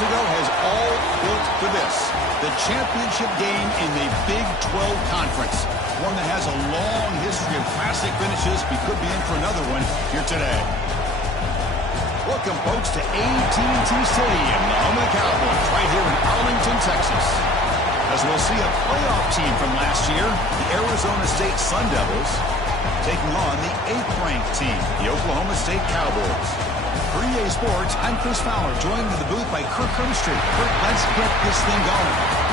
months ago has all built for this. The championship game in the Big 12 Conference. One that has a long history of classic finishes. We could be in for another one here today. Welcome, folks, to AT&T Stadium, the home of the Cowboys, right here in Arlington, Texas. As we'll see a playoff team from last year, the Arizona State Sun Devils, taking on the 8th-ranked team, the Oklahoma State Cowboys. For EA Sports, I'm Chris Fowler, joined in the booth by Kirk Herbstreit. Kirk, let's get this thing going.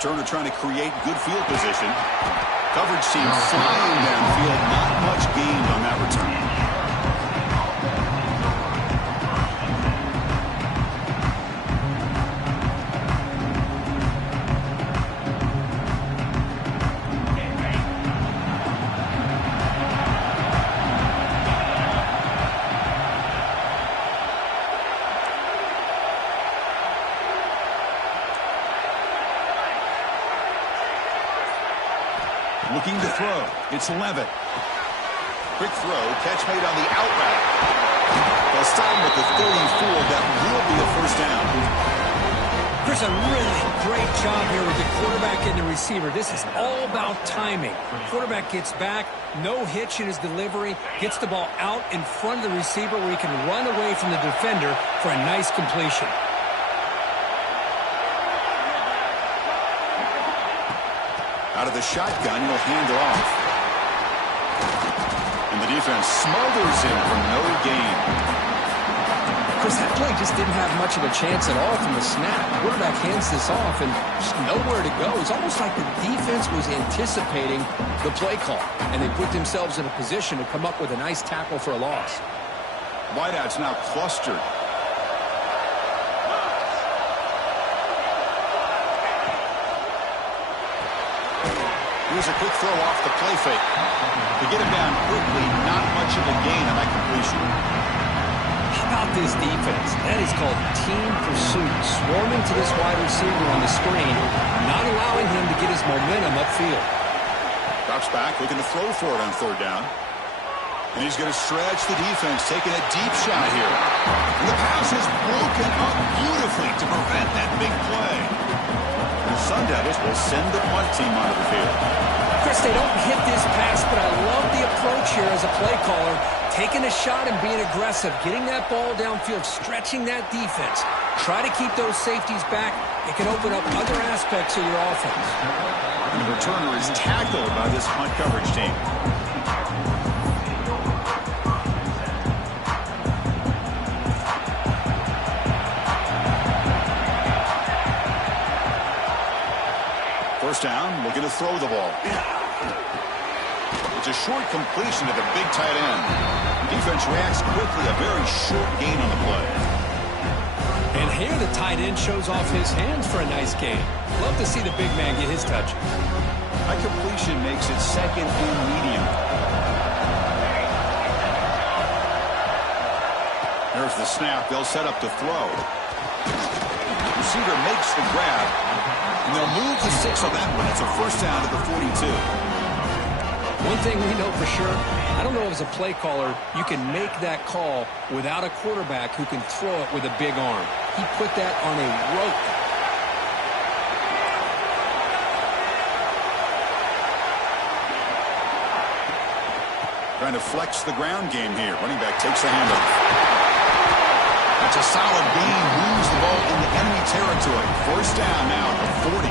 Turner trying to create good field position. Coverage team flying downfield. Not much gained on that return. Looking to throw. It's Levitt. Quick throw. Catch made on the out route. They'll stop him with the 34. That will be a first down. There's a really great job here with the quarterback and the receiver. This is all about timing. Quarterback gets back, no hitch in his delivery, gets the ball out in front of the receiver where he can run away from the defender for a nice completion. Out of the shotgun, he'll hand it off. And the defense smothers him for no gain. Chris, that play just didn't have much of a chance at all from the snap. The quarterback hands this off and just nowhere to go. It's almost like the defense was anticipating the play call, and they put themselves in a position to come up with a nice tackle for a loss. Wideouts now clustered. Here's a quick throw off the play fake. To get him down quickly, not much of a gain on that completion. How about this defense? That is called team pursuit. Swarming to this wide receiver on the screen, not allowing him to get his momentum upfield. Drops back, looking to throw for it on third down. And he's going to stretch the defense, taking a deep shot here. And the pass is broken up beautifully to prevent that big play. The Sun Devils will send the punt team onto the field. Chris, they don't hit this pass, but I love the approach here as a play caller. Taking a shot and being aggressive, getting that ball downfield, stretching that defense. Try to keep those safeties back. It can open up other aspects of your offense. And the returner is tackled by this punt coverage team. First down, looking to throw the ball. It's a short completion to the big tight end. Defense reacts quickly, a very short gain on the play. And here the tight end shows off his hands for a nice gain. Love to see the big man get his touch. That completion makes it second and medium. There's the snap. They'll set up to throw. Receiver makes the grab. And they'll move the 6 on that one. It's a first down to the 42. One thing we know for sure, I don't know as a play caller, you can make that call without a quarterback who can throw it with a big arm. He put that on a rope. Trying to flex the ground game here. Running back takes the handoff. That's a solid gain. Moves the ball into enemy territory. First down now at the 40.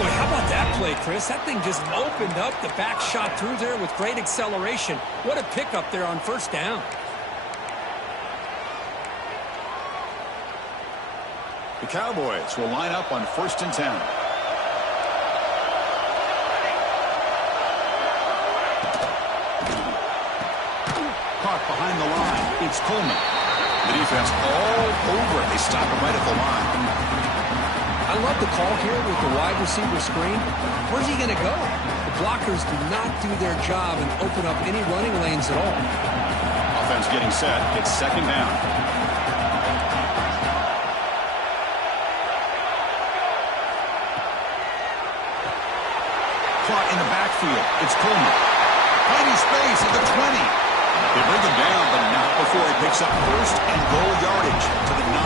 Boy, how about that play, Chris? That thing just opened up. The back shot through there with great acceleration. What a pickup there on first down. The Cowboys will line up on 1st and 10. It's Coleman. The defense all over it. They stop him right at the line. I love the call here with the wide receiver screen. Where's he going to go? The blockers do not do their job and open up any running lanes at all. Offense getting set. It's second down. Caught in the backfield. It's Coleman. Finding space at the 20. They bring him down, but not before he picks up first and goal yardage to the 9.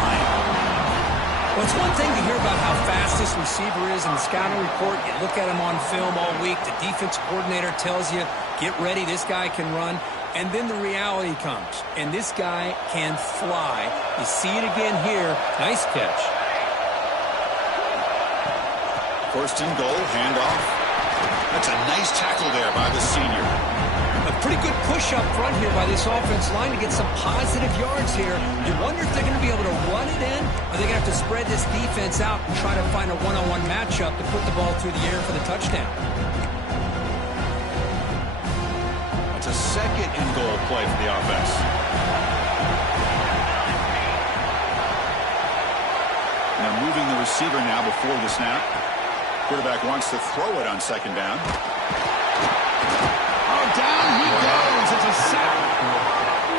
Well, it's one thing to hear about how fast this receiver is in the scouting report. You look at him on film all week. The defense coordinator tells you, get ready, this guy can run. And then the reality comes, and this guy can fly. You see it again here. Nice catch. First and goal, handoff. That's a nice tackle there by the senior. A pretty good push up front here by this offense line to get some positive yards here. You wonder if they're going to be able to run it in, or they're going to have to spread this defense out and try to find a one-on-one matchup to put the ball through the air for the touchdown. It's a second and goal play for the offense. Now moving the receiver now before the snap. Quarterback wants to throw it on second down. Oh, down he goes. It's a sack.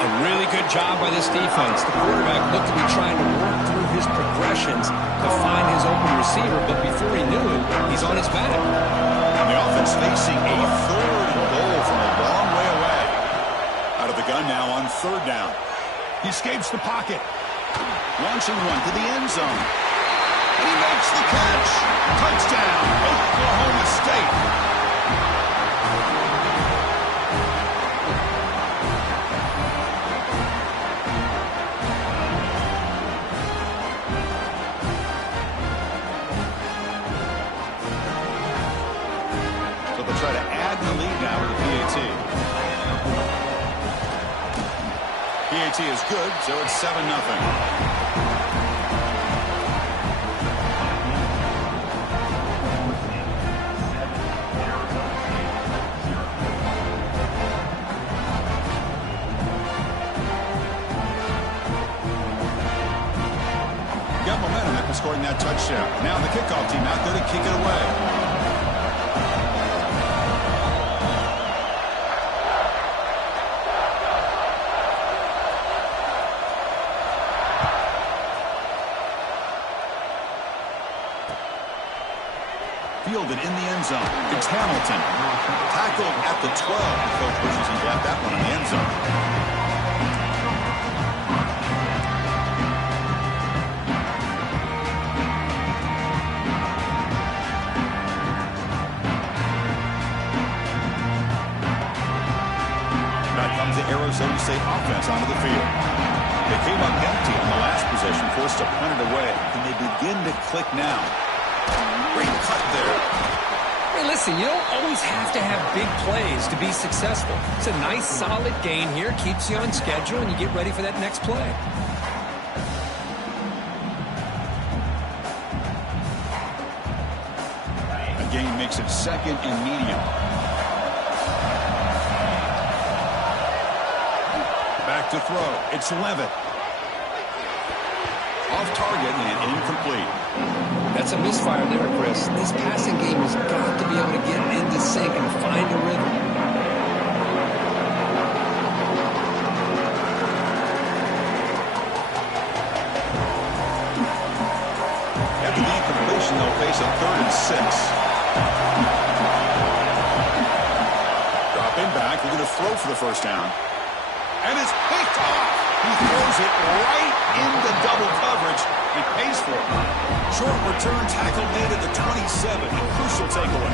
A really good job by this defense. The quarterback looked to be trying to work through his progressions to find his open receiver, but before he knew it, he's on his back. The offense facing a third and goal from a long way away. Out of the gun now on third down. He escapes the pocket. Launching one to the end zone. And he makes the catch. Touchdown, Oklahoma State. So they'll try to add the lead now with the PAT. PAT is good, so it's 7-0. Got momentum after scoring that touchdown. Now the kickoff team out there to kick it away. Fielded in the end zone. It's Hamilton. Tackled at the 12. The coach wishes he got that one in the end zone. The Arizona State offense onto the field. They came up empty on the last possession, forced to punt it away. Can they begin to click now? Great cut there. Hey, listen, you don't always have to have big plays to be successful. It's a nice, solid gain here. Keeps you on schedule, and you get ready for that next play. A gain makes it second and medium. Back to throw. It's Levitt. Off target and incomplete. That's a misfire there, Chris. This passing game has got to be able to get into sync and find a rhythm. After the incompletion, they'll face a 3rd and 6. Dropping back. We're going to throw for the first down. And it's picked off. He throws it right into double coverage. He pays for it. Short return tackle made at the 27. A crucial takeaway.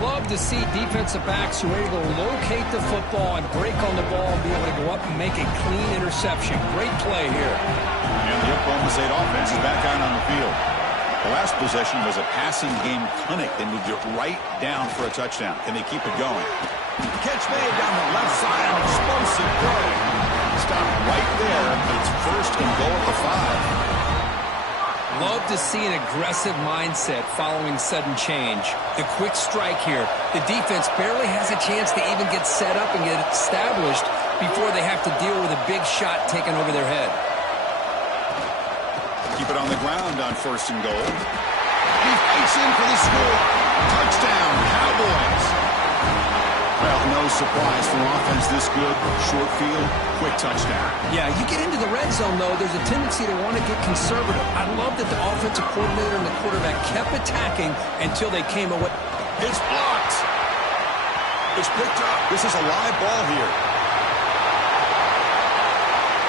Love to see defensive backs who are able to locate the football and break on the ball and be able to go up and make a clean interception. Great play here. And the Oklahoma State offense is back out on the field. The last possession was a passing game clinic. They moved it right down for a touchdown. Can they keep it going? Catch made down the left side. An explosive play. Stop right there. It's first and goal at the 5. Love to see an aggressive mindset following sudden change. The quick strike here. The defense barely has a chance to even get set up and get established. before they have to deal with a big shot taken over their head. Keep it on the ground on 1st and goal. He fights in for the score. Touchdown, Cowboys. Well, no surprise for offense this good. Short field, quick touchdown. Yeah, you get into the red zone, though, there's a tendency to want to get conservative. I love that the offensive coordinator and the quarterback kept attacking until they came away. It's blocked. It's picked up. This is a live ball here.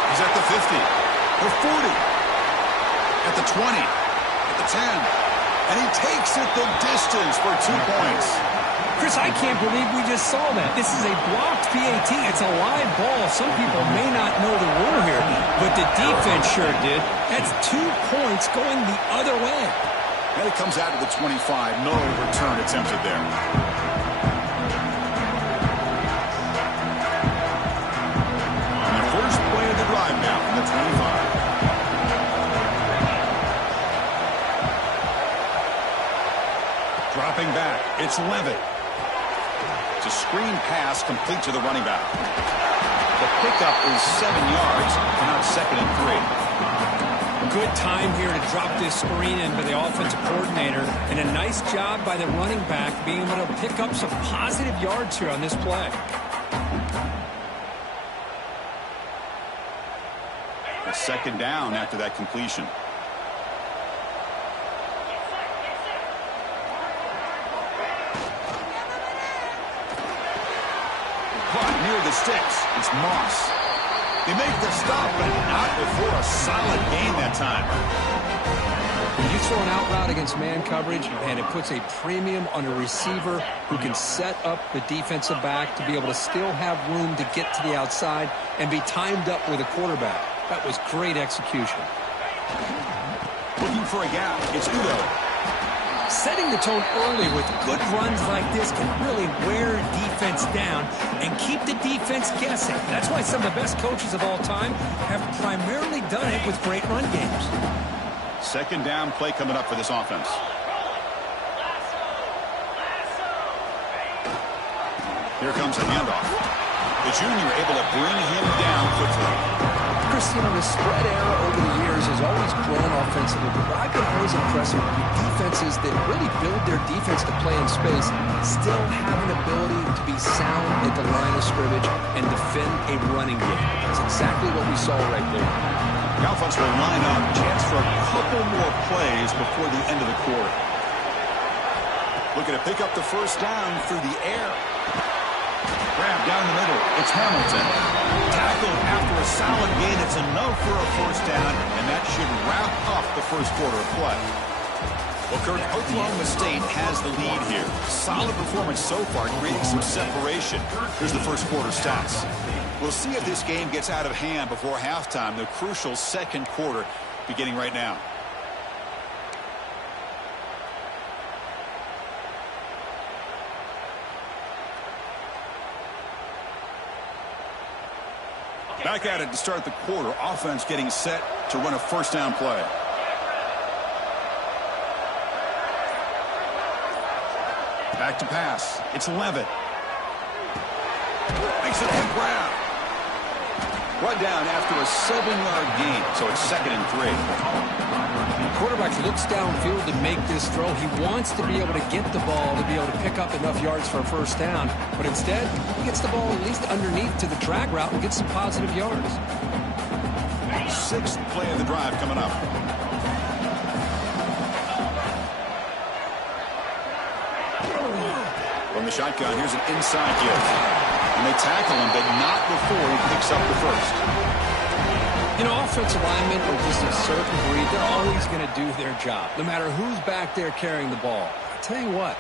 He's at the 50, the 40, at the 20, at the 10. And he takes it the distance for 2 points. Chris, I can't believe we just saw that. This is a blocked PAT. It's a live ball. Some people may not know the rule here, but the defense sure did. That's 2 points going the other way. And it comes out to the 25. No return attempted there. And the first play of the drive now from the 25. Dropping back, it's Levitt. It's a screen pass complete to the running back. The pickup is 7 yards, and now it's 2nd and 3. Good time here to drop this screen in by the offensive coordinator, and a nice job by the running back being able to pick up some positive yards here on this play. A 2nd down after that completion. Near the sticks, it's Moss. They make the stop, but not before a solid gain that time. When you throw an out route against man coverage, and it puts a premium on a receiver who can set up the defensive back to be able to still have room to get to the outside and be timed up with a quarterback. That was great execution. Looking for a gap, it's Udo. Setting the tone early with good runs like this can really wear defense down and keep the defense guessing. That's why some of the best coaches of all time have primarily done it with great run games. 2nd down play coming up for this offense. Here comes a handoff. The junior able to bring him down quickly. Chris, you know, the spread era over the years has always grown offensively, but what I've been always impressed with defenses that really build their defense to play in space still have an ability to be sound at the line of scrimmage and defend a running game. That's exactly what we saw right there. The offense will line up. Chance for a couple more plays before the end of the quarter. Looking to pick up the 1st down through the air. Grab down the middle. It's Hamilton. Tackled after a solid gain. It's enough for a 1st down, and that should wrap up the 1st quarter of play. Well, Kirk, Oklahoma State has the lead here. Solid performance so far, creating some separation. Here's the 1st quarter stats. We'll see if this game gets out of hand before halftime. The crucial 2nd quarter beginning right now. Back at it to start the quarter. Offense getting set to run a 1st down play. Back to pass. It's Levitt. Makes it a grab. Run down after a 7-yard gain, so it's 2nd and 3. Quarterback looks downfield to make this throw. He wants to be able to get the ball to be able to pick up enough yards for a 1st down, but instead he gets the ball at least underneath to the drag route and gets some positive yards. 6th play of the drive coming up. From the shotgun, here's an inside give. And they tackle him, but not before he picks up the 1st. You know, offensive linemen are just a certain breed. They're always going to do their job, no matter who's back there carrying the ball. I tell you what,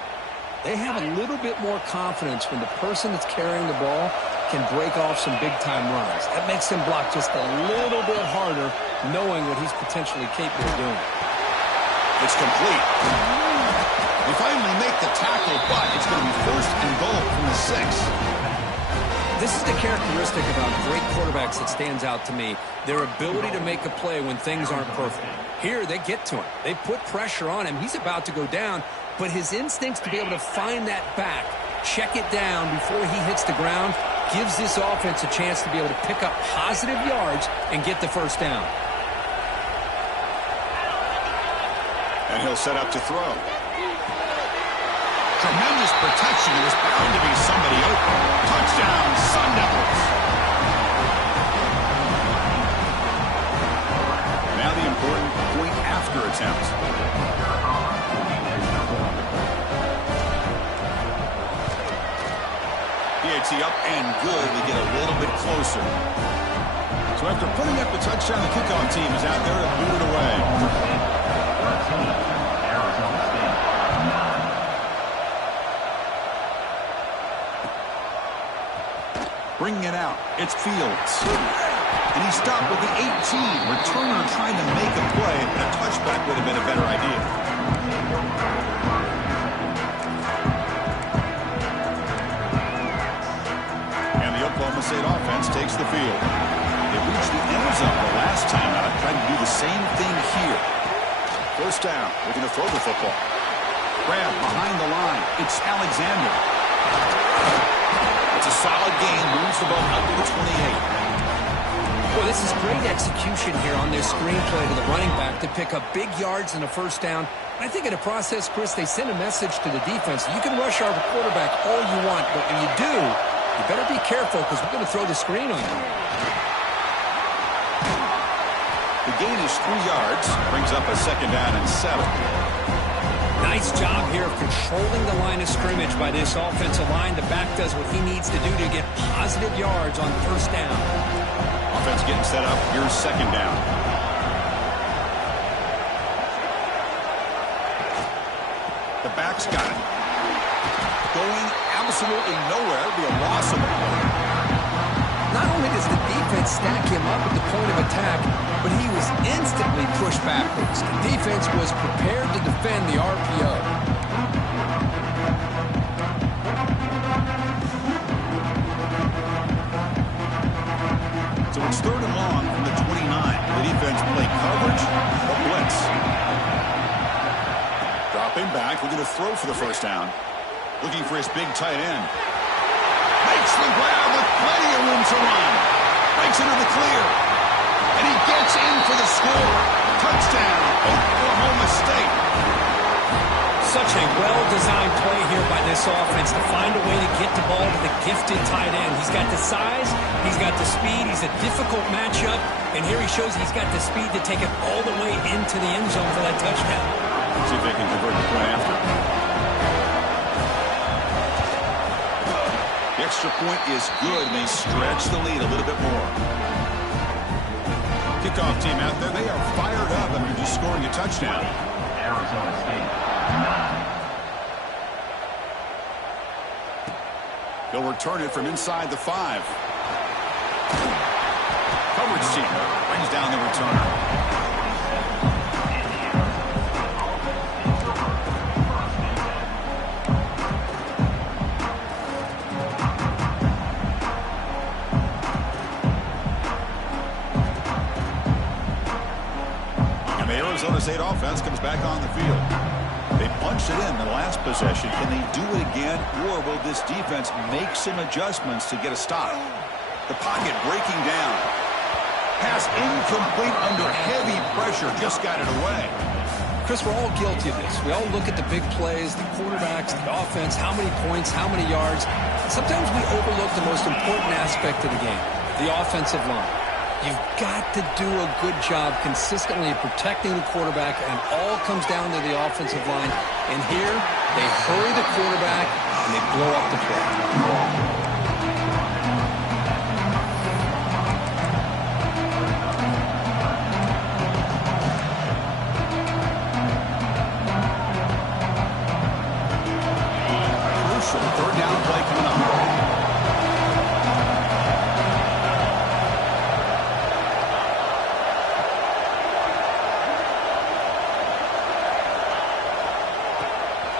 they have a little bit more confidence when the person that's carrying the ball can break off some big-time runs. That makes him block just a little bit harder, knowing what he's potentially capable of doing. It's complete. They finally make the tackle, but it's going to be 1st and goal from the 6. This is the characteristic about great quarterbacks that stands out to me. Their ability to make a play when things aren't perfect. Here, they get to him. They put pressure on him. He's about to go down, but his instincts to be able to find that back, check it down before he hits the ground, gives this offense a chance to be able to pick up positive yards and get the first down. And he'll set up to throw. Tremendous protection. There was bound to be somebody open. Touchdown, Sun Devils. Now the important point after attempt. PAT up and good to get a little bit closer. So after putting up the touchdown, the kickoff team is out there to boot it away. Bringing it out, it's Fields. And he stopped with the 18. Returner trying to make a play, but a touchback would have been a better idea. And the Oklahoma State offense takes the field. They reached the end zone the last time out. Trying to do the same thing here. First down, we're going to throw the football. Grab behind the line. It's Alexander. It's a solid gain. Moves the ball up to the 28. Well, this is great execution here on this screenplay to the running back to pick up big yards and a first down. I think in the process, Chris, they send a message to the defense. You can rush our quarterback all you want, but when you do, you better be careful because we're going to throw the screen on you. The gain is 3 yards. Brings up a second down and 7. Nice job here of controlling the line of scrimmage by this offensive line. The back does what he needs to do to get positive yards on first down. Offense getting set up. Here's second down. The back's got it. Going absolutely nowhere. It'll be a loss of the play. Not only does the defense stack him up at the point of attack, but he was instantly pushed backwards. The defense was prepared to defend the RPO. So it's 3rd and long from the 29. The defense played coverage or blitz. Dropping back, we're going to throw for the first down. Looking for his big tight end. Makes the grab with plenty of room to run. Breaks into the clear. And he gets in for the score. Touchdown, Oklahoma State. Such a well-designed play here by this offense to find a way to get the ball to the gifted tight end. He's got the size, he's got the speed, he's a difficult matchup, and here he shows he's got the speed to take it all the way into the end zone for that touchdown. Let's see if they can convert the point after. The extra point is good, and they stretch the lead a little bit more. Kickoff team out there, they are fired up after just scoring a touchdown. Arizona State, 9. They'll return it from inside the 5. Coverage team brings down the returner. And the Arizona State offense comes back on the field. They punched it in the last possession. Can they do it again, or will this defense make some adjustments to get a stop? The pocket breaking down. Pass incomplete under heavy pressure. Just got it away. Chris, we're all guilty of this. We all look at the big plays, the quarterbacks, the offense, how many points, how many yards. Sometimes we overlook the most important aspect of the game, the offensive line. You've got to do a good job consistently protecting the quarterback, and all comes down to the offensive line. And here, they hurry the quarterback, and they blow up the play. Third down play coming up.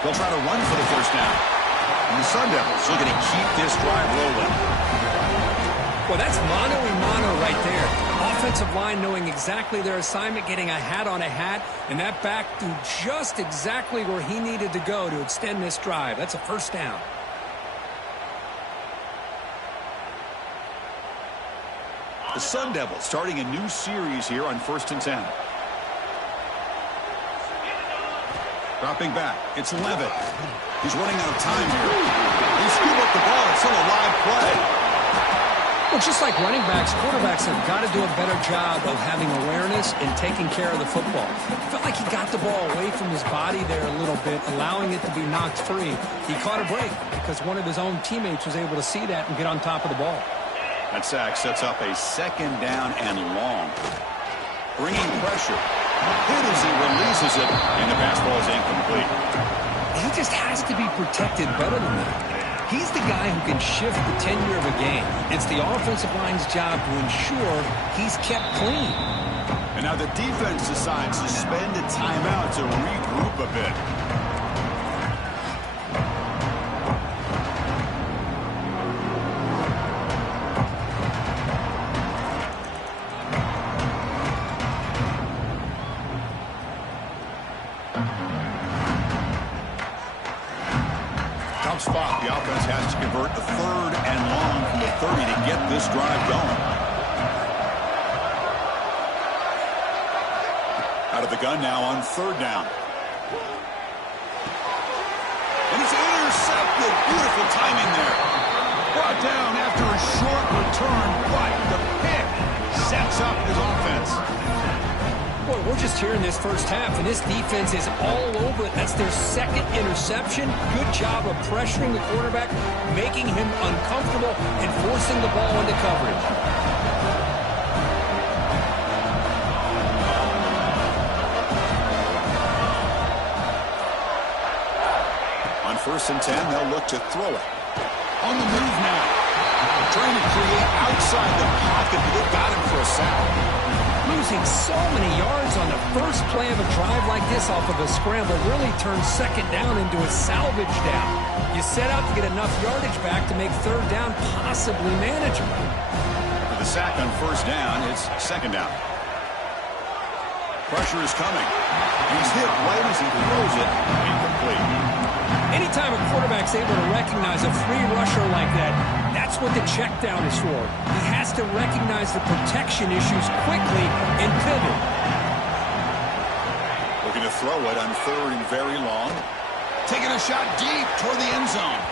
They'll try to run for the first down. And the Sun Devils looking to keep this drive rolling. Well, that's mano-a-mano right there. Offensive line knowing exactly their assignment, getting a hat on a hat, and that back threw just exactly where he needed to go to extend this drive. That's a first down. The Sun Devils starting a new series here on 1st and 10. Dropping back. It's Levitt. He's running out of time here. He scooped up the ball. It's still a live play. Well, just like running backs, quarterbacks have got to do a better job of having awareness and taking care of the football. Felt like he got the ball away from his body there a little bit, allowing it to be knocked free. He caught a break because one of his own teammates was able to see that and get on top of the ball. That sack sets up a 2nd down and long. Bringing pressure. Hit as he releases it, and the pass ball is incomplete. He just has to be protected better than that. He's the guy who can shift the tenure of a game. It's the offensive line's job to ensure he's kept clean. And now the defense decides to spend a timeout to regroup a bit. Spot. The offense has to convert a 3rd and long from the 30 to get this drive going. Out of the gun now on 3rd down. And it's intercepted. Beautiful timing there. Brought down after a short return, but the pick sets up his offense. Boy, we're just here in this first half, and this defense is all over it. That's their 2nd interception. Good job of pressuring the quarterback, making him uncomfortable, and forcing the ball into coverage. On 1st and 10, they'll look to throw it. On the move now. Trying to create outside the pocket, but they got him for a sack. Losing so many yards on the first play of a drive like this off of a scramble really turns 2nd down into a salvage down. You set out to get enough yardage back to make 3rd down possibly manageable. For the sack on 1st down, it's 2nd down. Pressure is coming. He's hit right as he throws it. Incomplete. Anytime a quarterback's able to recognize a free rusher like that, that's what the check down is for. He has to recognize the protection issues quickly and pivot. Looking to throw it on 3rd and very long. Taking a shot deep toward the end zone.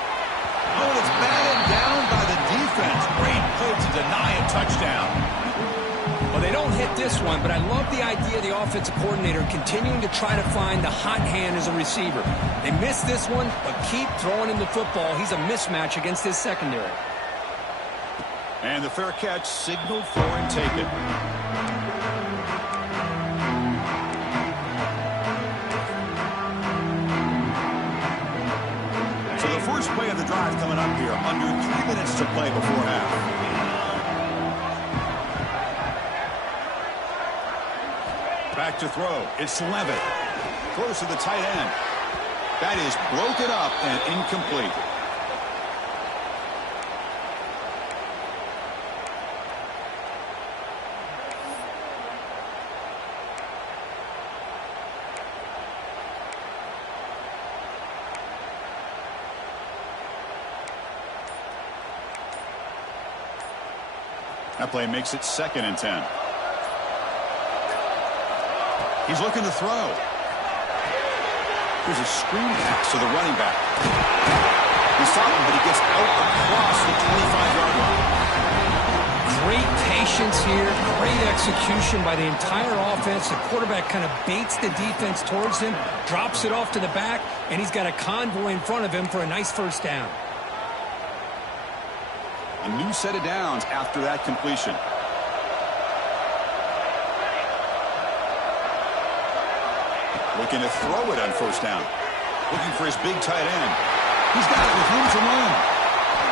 Oh, it's batted down by the defense. Great play to deny a touchdown. Well, they don't hit this one, but I love the idea of the offensive coordinator continuing to try to find the hot hand as a receiver. They missed this one, but keep throwing him the football. He's a mismatch against his secondary. And the fair catch signaled for and taken. So the first play of the drive coming up here. Under 3 minutes to play before half. Back to throw. It's Levitt. Throws to the tight end. That is broken up and incomplete. That play makes it 2nd and 10. He's looking to throw. Here's a screen pass to the running back. He's stopping, but he gets out across the 25-yard line. Great patience here, great execution by the entire offense. The quarterback kind of baits the defense towards him, drops it off to the back, and he's got a convoy in front of him for a nice 1st down. A new set of downs after that completion. Looking to throw it on 1st down. Looking for his big tight end. He's got it with room to run.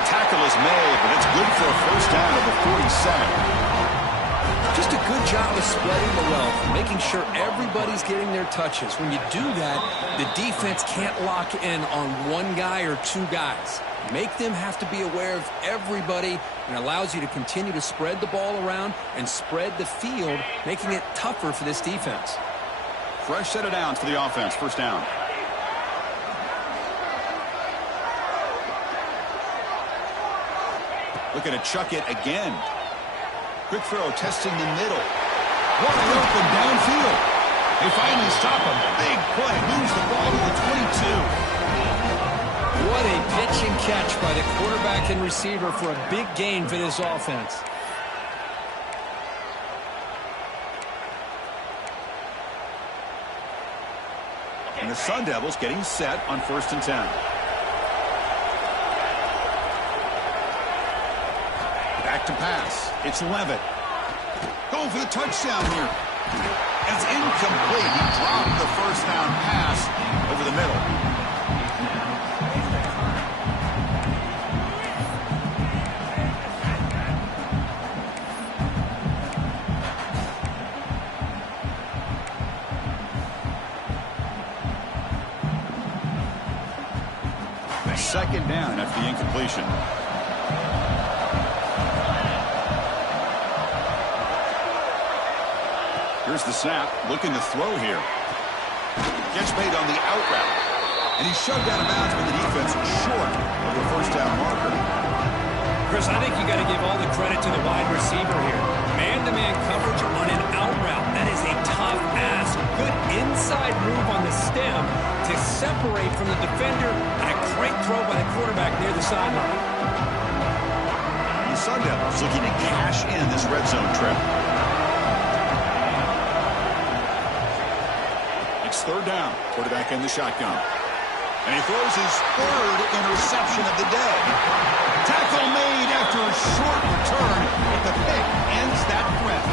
Tackle is made, but it's good for a 1st down at the 47. Just a good job of spreading the wealth, making sure everybody's getting their touches. When you do that, the defense can't lock in on one guy or 2 guys. Make them have to be aware of everybody, and allows you to continue to spread the ball around and spread the field, making it tougher for this defense. Fresh set of downs for the offense. 1st down. Looking to chuck it again. Quick throw, testing the middle. Wide open downfield. They finally stop him. Big play. Moves the ball to the 22. What a pitch and catch by the quarterback and receiver for a big gain for this offense. And the Sun Devils getting set on 1st and 10. Back to pass. It's Levitt. Going for the touchdown here. It's incomplete. He dropped the first down pass over the middle. Second down after the incompletion. Here's the snap, looking to throw here. Gets made on the out route. And he's shoved out of bounds with the defense short of the first down marker. Chris, I think you got to give all the credit to the wide receiver here. Man-to-man coverage on an out route. That is a tough ask. Good inside move on the stem to separate from the defender. And a great throw by the quarterback near the sideline. The Sun Devils looking to cash in this red zone trip. It's 3rd down. Quarterback in the shotgun. And he throws his 3rd interception of the day. Tackle made after a short return, but the pick ends that threat.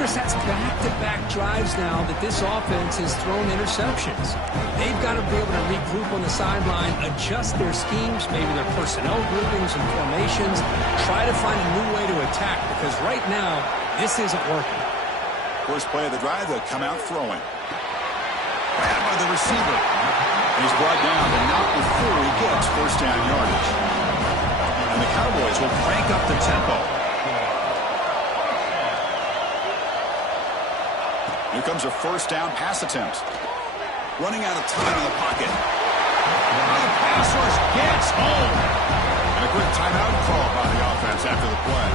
Chris, that's back-to-back drives now that this offense has thrown interceptions. They've got to be able to regroup on the sideline, adjust their schemes, maybe their personnel groupings and formations, try to find a new way to attack, because right now, this isn't working. First play of the drive, they'll come out throwing. Grabbed by the receiver. And he's brought down, but not before he gets first down yardage. And the Cowboys will crank up the tempo. Here comes a first down pass attempt. Running out of time in the pocket. The pass rush gets home. And a quick timeout call by the offense after the play.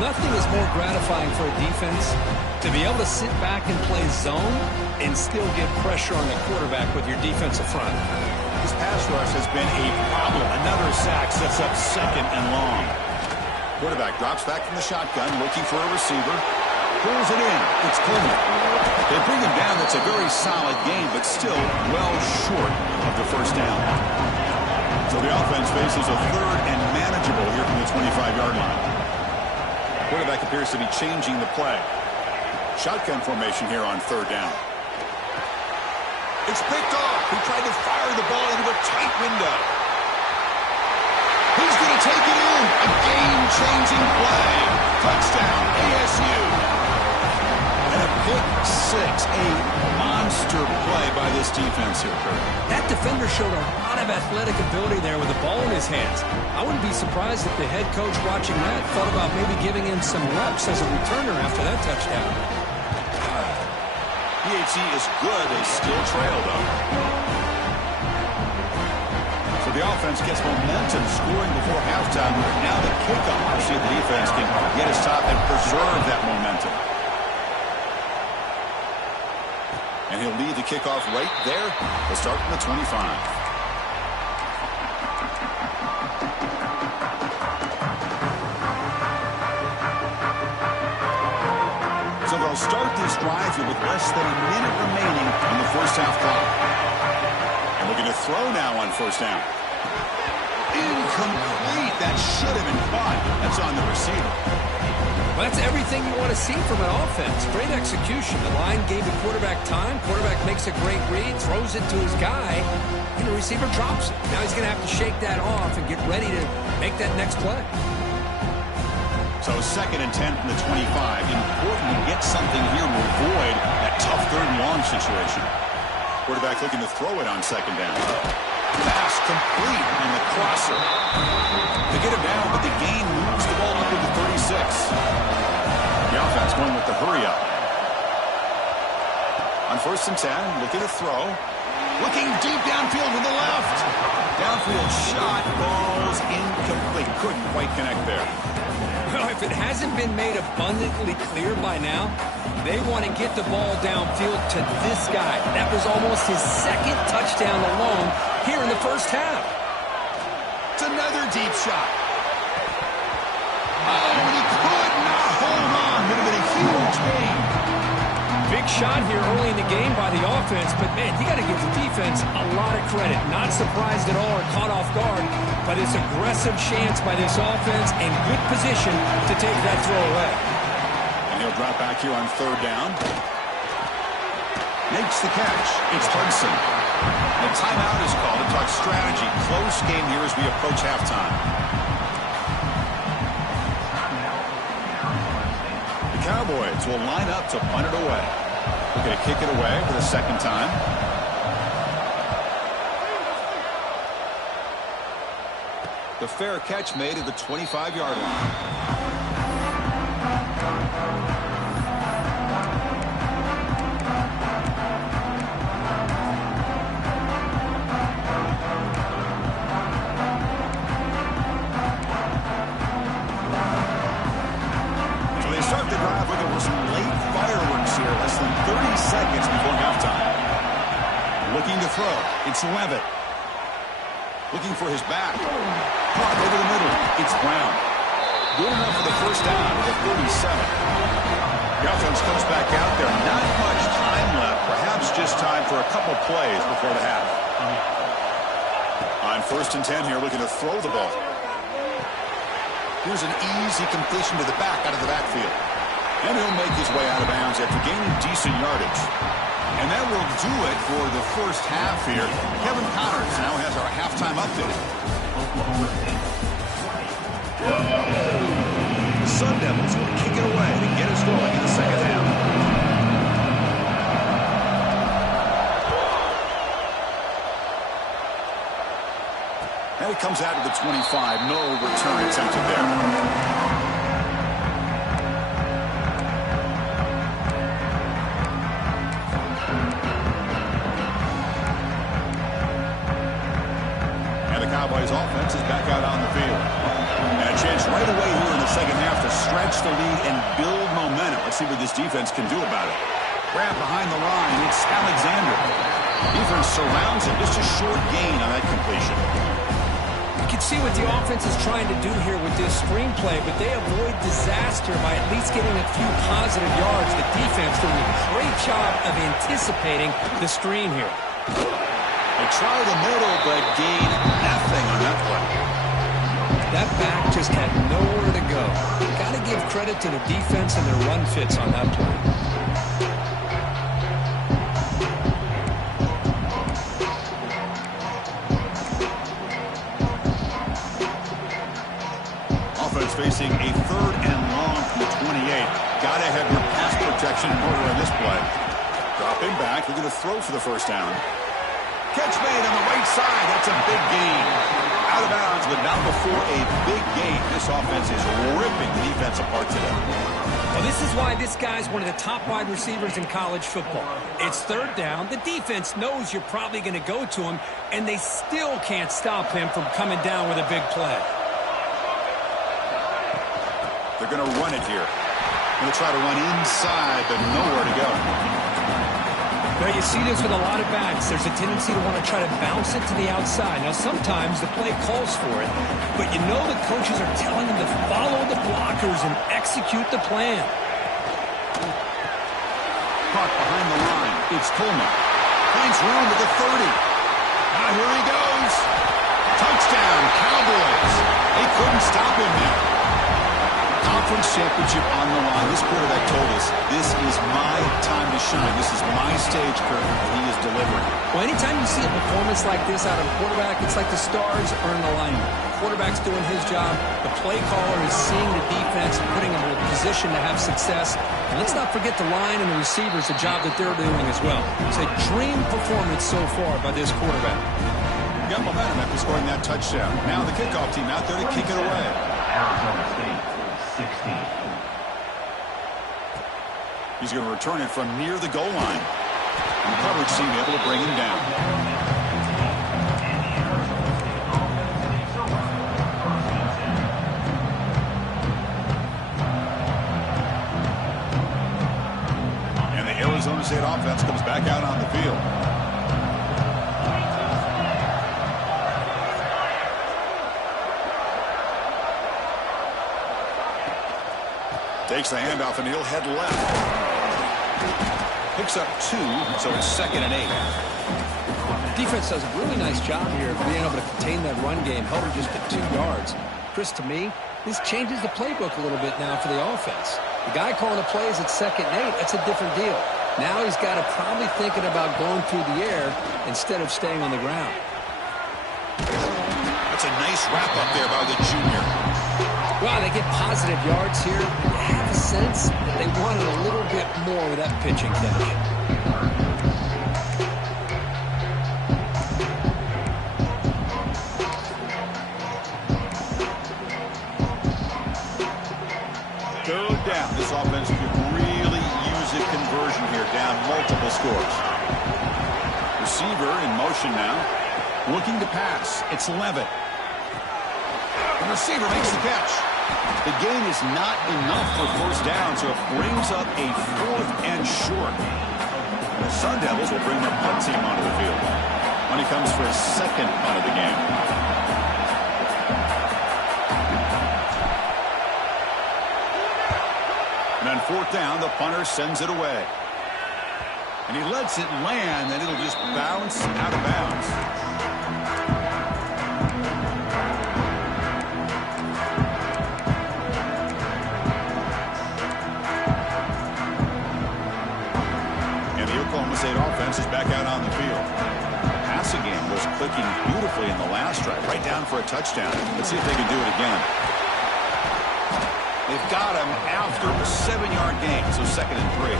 Nothing is more gratifying for a defense to be able to sit back and play zone and still get pressure on the quarterback with your defensive front. This pass rush has been a problem. Another sack sets up 2nd and long. Quarterback drops back from the shotgun, looking for a receiver. Pulls it in. It's Coleman. They bring him down. That's a very solid game, but still well short of the first down. So the offense faces a 3rd and manageable here from the 25-yard line. Quarterback appears to be changing the play. Shotgun formation here on 3rd down. It's picked off. He tried to fire the ball into a tight window. He's going to take it in. A game-changing play. Touchdown, ASU. And a pick 6. A monster play by this defense here, Kurt. That defender showed a lot of athletic ability there with the ball in his hands. I wouldn't be surprised if the head coach watching that thought about maybe giving him some reps as a returner after that touchdown. PHC is good. They still trail, though. So the offense gets momentum, scoring before halftime. Now the kickoff. See if the defense can get his top and preserve that momentum. And he'll lead the kickoff right there. They'll start from the 25. So they'll start this drive here with less than a minute remaining on the first half clock. And looking to throw now on first down. Incomplete. That should have been caught. That's on the receiver. Well, that's everything you want to see from an offense. Great execution. The line gave the quarterback time. Quarterback makes a great read, throws it to his guy, and the receiver drops it. Now he's going to have to shake that off and get ready to make that next play. So 2nd and 10 from the 25. Important to get something here to avoid that tough 3rd and long situation. Quarterback looking to throw it on 2nd down. Pass complete in the crosser. They get him down, but the gain moves the ball up into 36. The offense going with the hurry up. On 1st and 10, looking to throw. Looking deep downfield to the left. Downfield shot, balls incomplete. Couldn't quite connect there. Well, if it hasn't been made abundantly clear by now, they want to get the ball downfield to this guy. That was almost his second touchdown alone here in the first half. It's another deep shot. Oh, and he could not hold on. Would have been a huge gain. Big shot here early in the game by the offense, but, man, you got to give the defense a lot of credit. Not surprised at all or caught off guard by this aggressive chance by this offense and good position to take that throw away. And he'll drop back here on third down. Makes the catch. It's Hudson. The timeout is called to talk strategy. Close game here as we approach halftime. The Cowboys will line up to punt it away. We're going to kick it away for the second time. The fair catch made at the 25-yard line. Seconds before halftime. Looking to throw. It's Levitt. Looking for his back. Caught over the middle. It's Brown. Good enough for the first down at the 37. The offense comes back out there. Not much time left. Perhaps just time for a couple plays before the half. On 1st and 10 here, looking to throw the ball. Here's an easy completion to the back out of the backfield. And he'll make his way out of bounds after gaining decent yardage. And that will do it for the first half here. Kevin Connors now has our halftime update. The Sun Devils will kick it away to get us going in the second half. And it comes out to the 25. No return attempted there. Cowboys offense is back out on the field. And a chance right away here in the second half to stretch the lead and build momentum. Let's see what this defense can do about it. Grab behind the line. It's Alexander. Defense surrounds him. Just a short gain on that completion. You can see what the offense is trying to do here with this screenplay, but they avoid disaster by at least getting a few positive yards. The defense doing a great job of anticipating the screen here. They try the middle, but gain nothing on that play. That back just had nowhere to go. Got to give credit to the defense and their run fits on that play. Offense facing a 3rd and long from the 28. Got to have your pass protection in order on this play. Dropping back, looking to throw for the first down. Catch made on the right side. That's a big gain. Out of bounds, but not before a big gain. This offense is ripping the defense apart today. Well, this is why this guy's one of the top wide receivers in college football. It's 3rd down. The defense knows you're probably going to go to him, and they still can't stop him from coming down with a big play. They're going to run it here. Going to try to run inside, but nowhere to go. Well, you see this with a lot of backs. There's a tendency to want to try to bounce it to the outside. Now, sometimes the play calls for it, but you know the coaches are telling them to follow the blockers and execute the plan. Caught behind the line. It's Coleman. Finds room at the 30. Here he goes. Touchdown, Cowboys. They couldn't stop him there. Conference championship on the line. This quarterback told us, this is my time to shine. This is my stage, Kirk, and he is delivering. Well, anytime you see a performance like this out of a quarterback, it's like the stars are in alignment. The quarterback's doing his job. The play caller is seeing the defense, putting them in a position to have success. And let's not forget the line and the receivers, the job that they're doing as well. It's a dream performance so far by this quarterback. Got momentum after scoring that touchdown. Now the kickoff team out there to kick it away. Arizona State, 16. He's going to return it from near the goal line. And the coverage team able to bring him down. offense comes back out on the field. Takes the handoff, and he'll head left. Picks up 2, so it's 2nd and 8. Defense does a really nice job here of being able to contain that run game, held him just at 2 yards. Chris, to me, this changes the playbook a little bit now for the offense. The guy calling the plays at 2nd and 8, that's a different deal. Now he's got to probably thinking about going through the air instead of staying on the ground. That's a nice wrap-up there by the junior. Wow, they get positive yards here. I have a sense that they wanted a little bit more with that pitching catch. Third down. This offense could really use a conversion here, down multiple scores. Receiver in motion now. Looking to pass. It's Levitt. The receiver makes the catch. The gain is not enough for first down, so it brings up a 4th and short. The Sun Devils will bring their punt team onto the field. Money comes for a 2nd punt of the game. And on 4th down, the punter sends it away. And he lets it land, and it'll just bounce out of bounds. Oklahoma State offense is back out on the field. The passing game was clicking beautifully in the last drive, right down for a touchdown. Let's see if they can do it again. They've got him after a 7-yard gain, so 2nd and 3.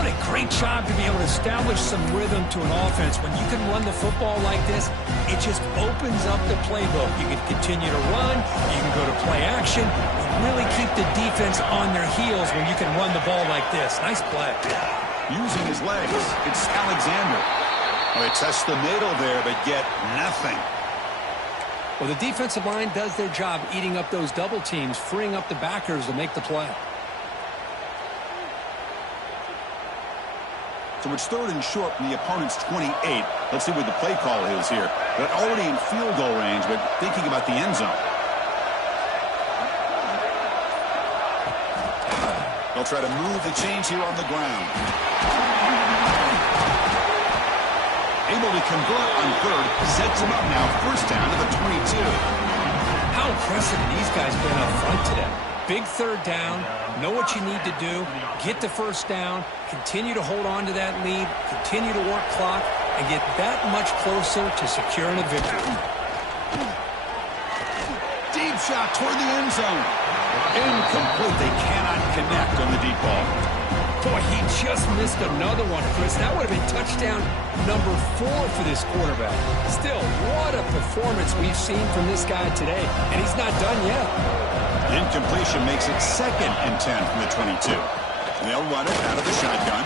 What a great job to be able to establish some rhythm to an offense. When you can run the football like this, it just opens up the playbook. You can continue to run, you can go to play action, and really keep the defense on their heels when you can run the ball like this. Nice play. Using his legs, it's Alexander. Well, they test the middle there, but get nothing. Well, the defensive line does their job eating up those double teams, freeing up the backers to make the play. So it's 3rd and short from the opponent's 28. Let's see what the play call is here. They're already in field goal range, but thinking about the end zone. They'll try to move the chains here on the ground. Able to convert on 3rd. Sets him up now. First down to the 22. How impressive have these guys been up front today? Big 3rd down. Know what you need to do. Get the first down. Continue to hold on to that lead. Continue to work clock. And get that much closer to securing a victory. Deep shot toward the end zone. Incomplete. They cannot connect on the deep ball. Boy, he just missed another one, Chris. That would have been touchdown number 4 for this quarterback. Still, what a performance we've seen from this guy today. And he's not done yet. Incompletion makes it 2nd and 10 from the 22. And they'll run it out of the shotgun.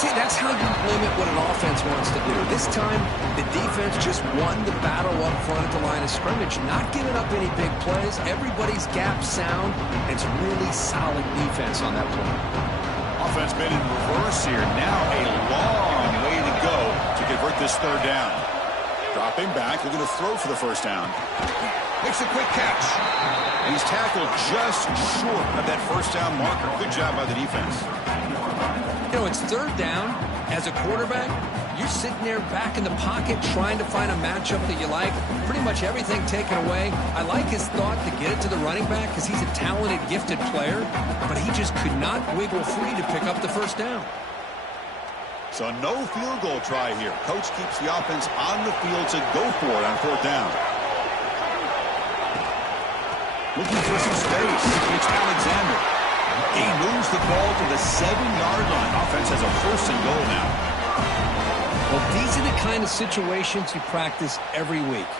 See, that's how you limit what an offense wants to do. This time, the defense just won the battle up front at the line of scrimmage, not giving up any big plays. Everybody's gap sound. It's really solid defense on that play. Offense been in reverse here. Now a long way to go to convert this 3rd down. Dropping back. They're going to throw for the first down. Makes a quick catch. And he's tackled just short of that first down marker. Good job by the defense. You know, it's 3rd down. As a quarterback, you're sitting there back in the pocket trying to find a matchup that you like. Pretty much everything taken away. I like his thought to get it to the running back because he's a talented, gifted player, but he just could not wiggle free to pick up the first down. So no field goal try here. Coach keeps the offense on the field to go for it on 4th down. Looking for some space. It's Alexander. He moves the ball to the 7-yard line. Offense has a 1st and goal now. Well, these are the kind of situations you practice every week.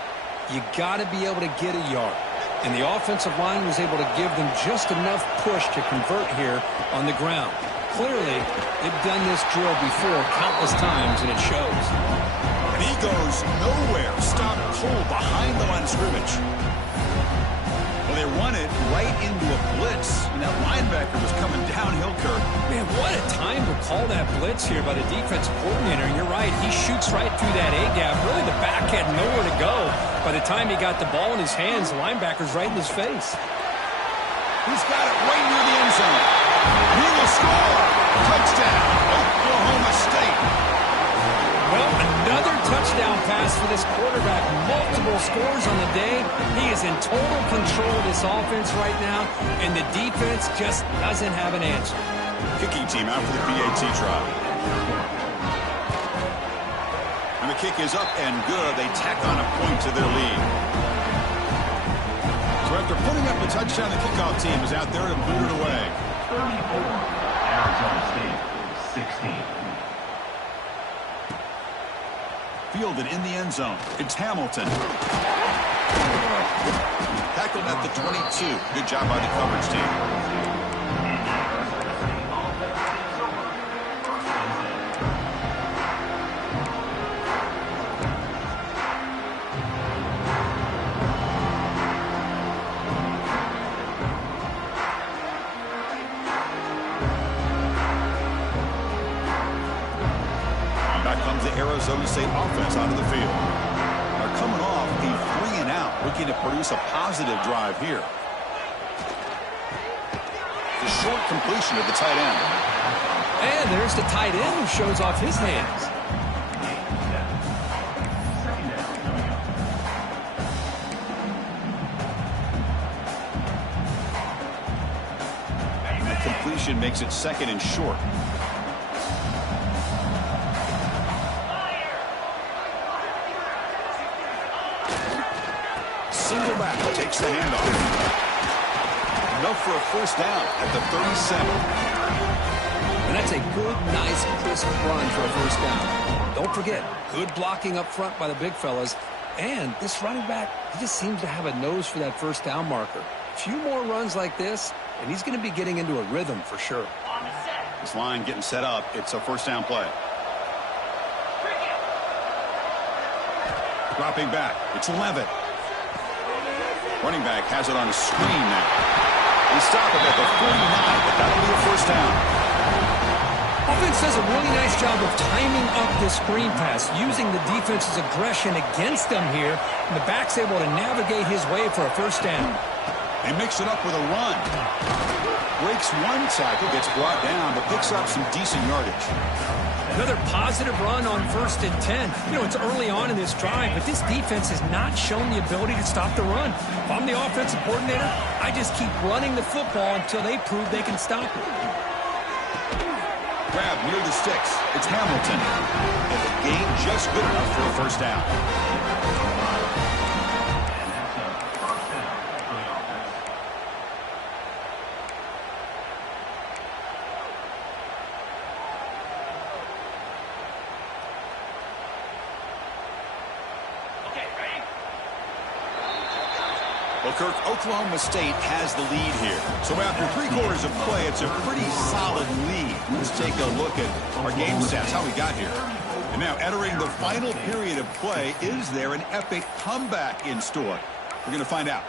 You got to be able to get a yard. And the offensive line was able to give them just enough push to convert here on the ground. Clearly, they've done this drill before countless times, and it shows. And he goes nowhere. Stop cold behind the line of scrimmage. Well, they run it right into a blitz, and that linebacker was coming downhill, Kirk. Man, what a time to call that blitz here by the defensive coordinator. And you're right, he shoots right through that A-gap. Really, the back had nowhere to go. By the time he got the ball in his hands, the linebacker's right in his face. He's got it right near the end zone. He will score. Touchdown, Oklahoma State. Well, another touchdown pass for this quarterback. Multiple scores on the day. He is in total control of this offense right now, and the defense just doesn't have an answer. Kicking team out for the PAT try. And the kick is up and good. They tack on a point to their lead. So after putting up a touchdown, the kickoff team is out there to boot it away. 34. Arizona State, 16. Fielded in the end zone. It's Hamilton. Tackled at the 22. Good job by the coverage team. Arizona State offense out of the field. They're coming off a 3-and-out, looking to produce a positive drive here. The short completion of the tight end. And there's the tight end who shows off his hands. The completion makes it second and short. Single back, takes the handoff. Enough for a first down at the 37. And that's a good, nice, crisp run for a first down. Don't forget, good blocking up front by the big fellas. And this running back, he just seems to have a nose for that first down marker. A few more runs like this, and he's going to be getting into a rhythm for sure. This line getting set up. It's a first down play. Dropping back. It's Levitt. Running back has it on a screen now. They stop it at the 49, but that'll be a first down. Offense does a really nice job of timing up this screen pass, using the defense's aggression against them here, and the back's able to navigate his way for a first down. They mix it up with a run. Breaks one tackle, gets brought down, but picks up some decent yardage. Another positive run on 1st and 10. You know, it's early on in this drive, but this defense has not shown the ability to stop the run. If I'm the offensive coordinator, I just keep running the football until they prove they can stop it. Grab near the sticks. It's Hamilton. And the gain just good enough for a first down. Well, Kirk, Oklahoma State has the lead here. So after 3 quarters of play, it's a pretty solid lead. Let's take a look at our game stats, how we got here. And now entering the final period of play, is there an epic comeback in store? We're going to find out.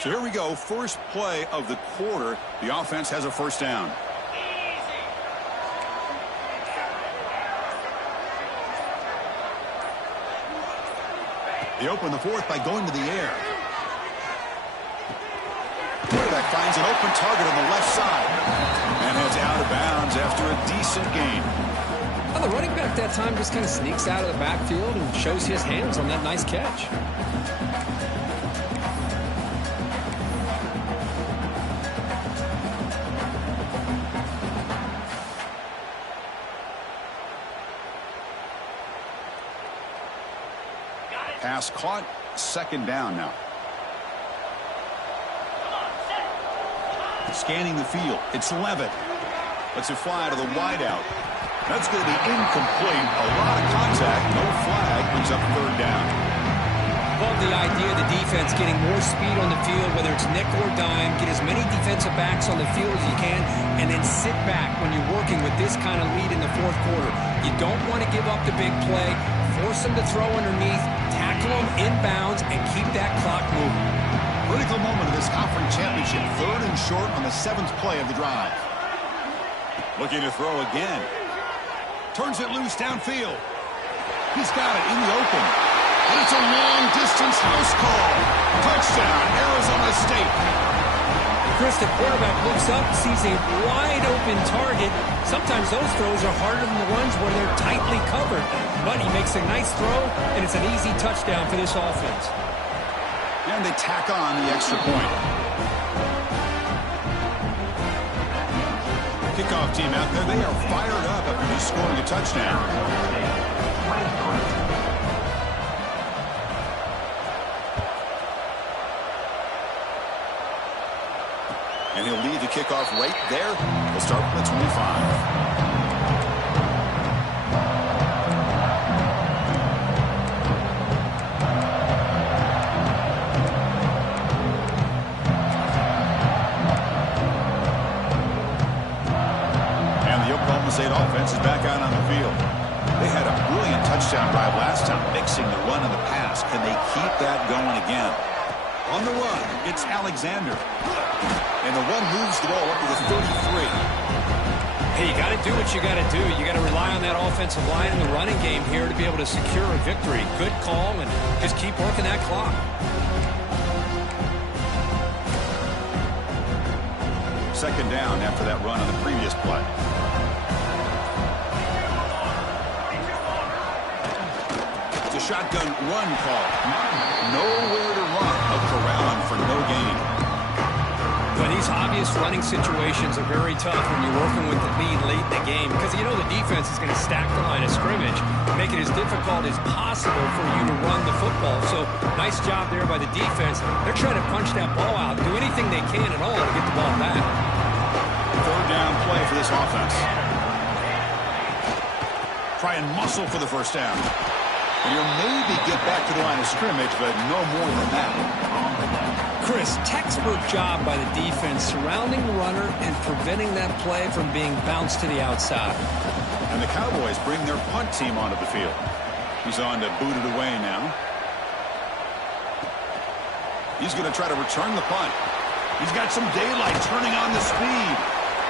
So here we go, first play of the quarter. The offense has a first down. They open the fourth by going to the air. Quarterback finds an open target on the left side and heads out of bounds after a decent gain. Well, the running back that time just kind of sneaks out of the backfield and shows his hands on that nice catch. Pass caught, second down now. Scanning the field, it's Levitt. Lets it fly to the wideout. That's going to be incomplete. A lot of contact, no flag, brings up third down. love the idea of the defense getting more speed on the field, whether it's nickel or dime, get as many defensive backs on the field as you can, and then sit back when you're working with this kind of lead in the fourth quarter. You don't want to give up the big play, force them to throw underneath, tackle them inbounds, and keep that clock moving. Critical moment of this conference championship. 3rd and short on the 7th play of the drive. Looking to throw again. Turns it loose downfield. He's got it in the open. And it's a long-distance house call. Touchdown, Arizona State. Chris, the quarterback looks up, sees a wide-open target. Sometimes those throws are harder than the ones where they're tightly covered. But he makes a nice throw, and it's an easy touchdown for this offense. And they tack on the extra point. Kickoff team out there, they are fired up after just scoring a touchdown. And he'll lead the kickoff right there. We'll start from the 25. State offense is back out on the field. They had a brilliant touchdown drive last time, mixing the run and the pass. Can they keep that going again? On the run, it's Alexander. And the run moves the ball up to the 33. Hey, you got to do what you got to do. You got to rely on that offensive line in the running game here to be able to secure a victory. Good call, and just keep working that clock. Second down after that run on the previous play. Shotgun run call. Nowhere to run. Looked around for no gain. But these obvious running situations are very tough when you're working with the lead late in the game because you know the defense is going to stack the line of scrimmage, make it as difficult as possible for you to run the football. So nice job there by the defense. They're trying to punch that ball out, do anything they can at all to get the ball back. 3rd down play for this offense. Try and muscle for the first down. And you'll maybe get back to the line of scrimmage, but no more than that. Chris, textbook job by the defense surrounding the runner and preventing that play from being bounced to the outside. And the Cowboys bring their punt team onto the field. He's on to boot it away now. He's going to try to return the punt. He's got some daylight turning on the speed.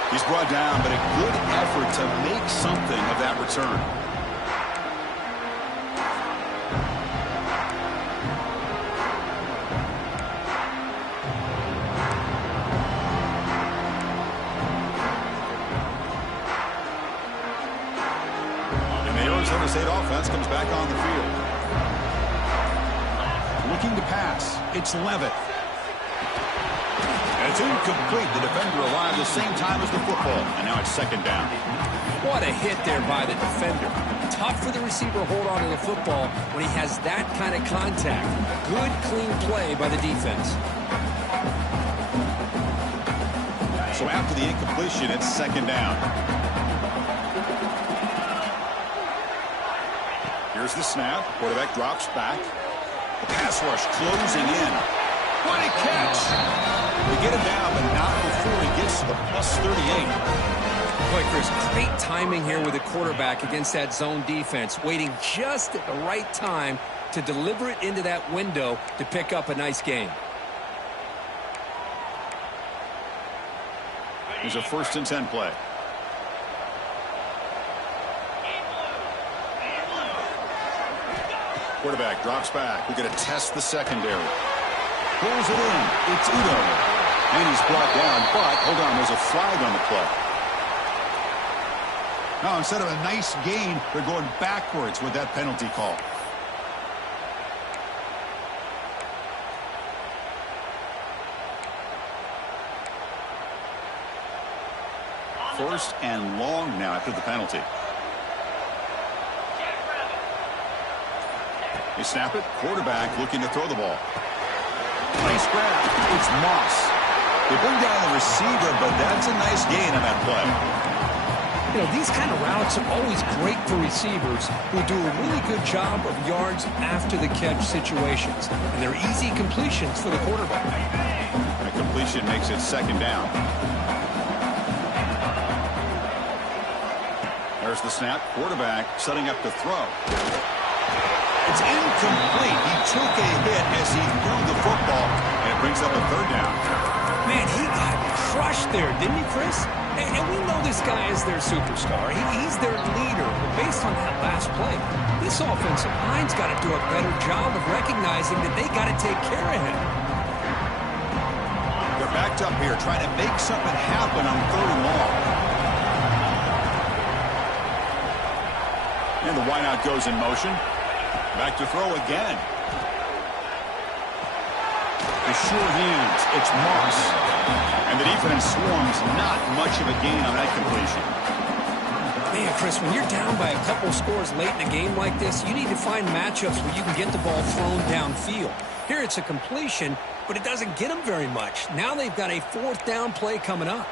He's brought down, but a good effort to make something of that return. Arizona State offense comes back on the field. Looking to pass. It's Levitt. And it's incomplete. The defender arrived the same time as the football. And now it's second down. What a hit there by the defender. Tough for the receiver to hold on to the football when he has that kind of contact. Good, clean play by the defense. So after the incompletion, it's second down. Here's the snap. Quarterback drops back. The pass rush closing in. What a catch! They get him down, but not before he gets to the plus 38. Boy, Chris, great timing here with the quarterback against that zone defense, waiting just at the right time to deliver it into that window to pick up a nice gain. Here's a 1st and 10 play. Quarterback drops back. We're going to test the secondary. Pulls it in. It's Udo. And he's brought down, but hold on, there's a flag on the play. Now, instead of a nice gain, they're going backwards with that penalty call. First and long now after the penalty. They snap it. Quarterback looking to throw the ball. Nice grab. It's Moss. They bring down the receiver, but that's a nice gain on that play. You know, these kind of routes are always great for receivers who do a really good job of yards after the catch situations. And they're easy completions for the quarterback. The completion makes it second down. There's the snap. Quarterback setting up to throw. It's incomplete. He took a hit as he threw the football, and it brings up a third down. Man, he got crushed there, didn't he, Chris? And we know this guy is their superstar. He's their leader. But based on that last play, this offensive line's got to do a better job of recognizing that they got to take care of him. They're backed up here trying to make something happen on third and long. And the wideout goes in motion. Back to throw again. The sure hands. It's Moss. And the defense swarms. Not much of a gain on that completion. Man, Chris, when you're down by a couple scores late in a game like this, you need to find matchups where you can get the ball thrown downfield. Here it's a completion, but it doesn't get them very much. Now they've got a fourth down play coming up.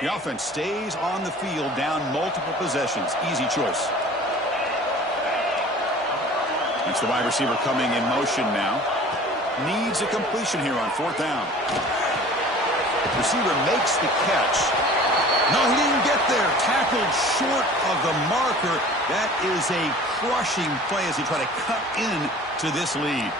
The offense stays on the field down multiple possessions. Easy choice. It's the wide receiver coming in motion now. Needs a completion here on fourth down. Receiver makes the catch. No, he didn't get there. Tackled short of the marker. That is a crushing play as he tried to cut in to this lead.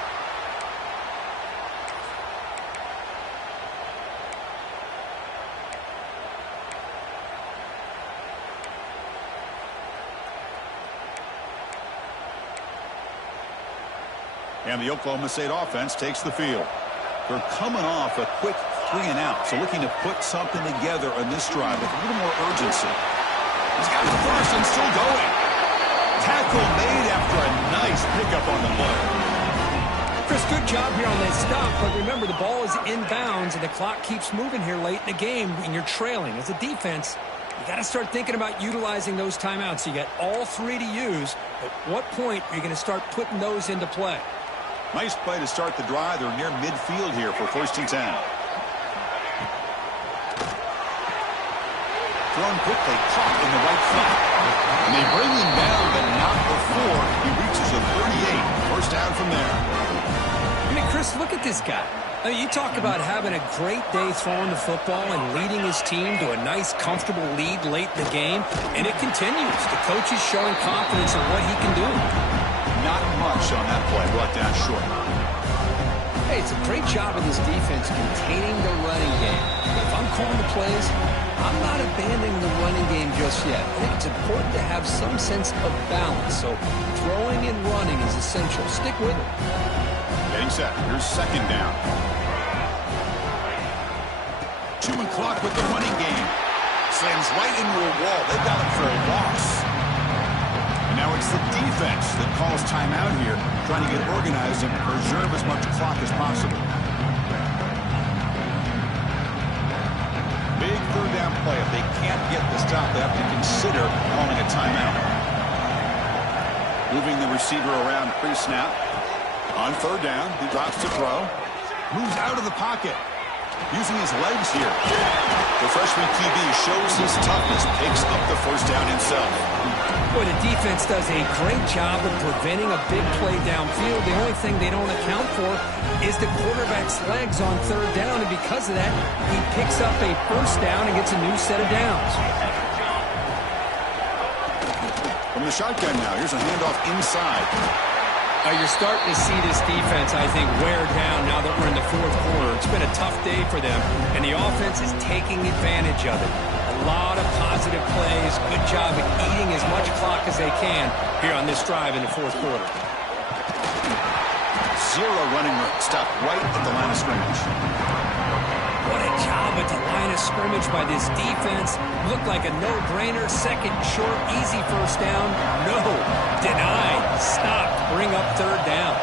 And the Oklahoma State offense takes the field. They're coming off a quick 3-and-out, so looking to put something together on this drive with a little more urgency. He's got the first and still going. Tackle made after a nice pickup on the play. Chris, good job here on that stop, but remember the ball is inbounds and the clock keeps moving here late in the game and you're trailing. As a defense, you got to start thinking about utilizing those timeouts. You got all three to use. At what point are you going to start putting those into play? Nice play to start the drive. They're near midfield here for 1st and 10. Thrown quickly, caught in the right flat. And they bring him down, but not before he reaches the 38. First down from there. I mean, Chris, look at this guy. I mean, you talk about having a great day throwing the football and leading his team to a nice, comfortable lead late in the game, and it continues. The coach is showing confidence in what he can do. Not much on that play, brought down short. Hey, it's a great job of this defense containing the running game. But if I'm calling the plays, I'm not abandoning the running game just yet. I think it's important to have some sense of balance. So throwing and running is essential. Stick with it. Getting set. Here's second down. 2 o'clock with the running game. Slams right into a wall. They've got it for a loss. Now it's the defense that calls timeout here, trying to get organized and preserve as much clock as possible. Big third down play. If they can't get the stop, they have to consider calling a timeout. Moving the receiver around pre-snap. On third down, he drops to throw. Moves out of the pocket. Using his legs here. The freshman QB shows his toughness, picks up the first down himself. Boy, the defense does a great job of preventing a big play downfield. The only thing they don't account for is the quarterback's legs on third down, and because of that, he picks up a first down and gets a new set of downs. From the shotgun now, here's a handoff inside. You're starting to see this defense, I think, wear down now that we're in the fourth quarter. It's been a tough day for them, and the offense is taking advantage of it. A lot of positive plays. Good job at eating as much clock as they can here on this drive in the fourth quarter. Zero running room. Stopped right at the line of scrimmage. What a job at the line of scrimmage by this defense. Looked like a no-brainer. Second short, easy first down. No. Denied. Stopped. Bring up third down.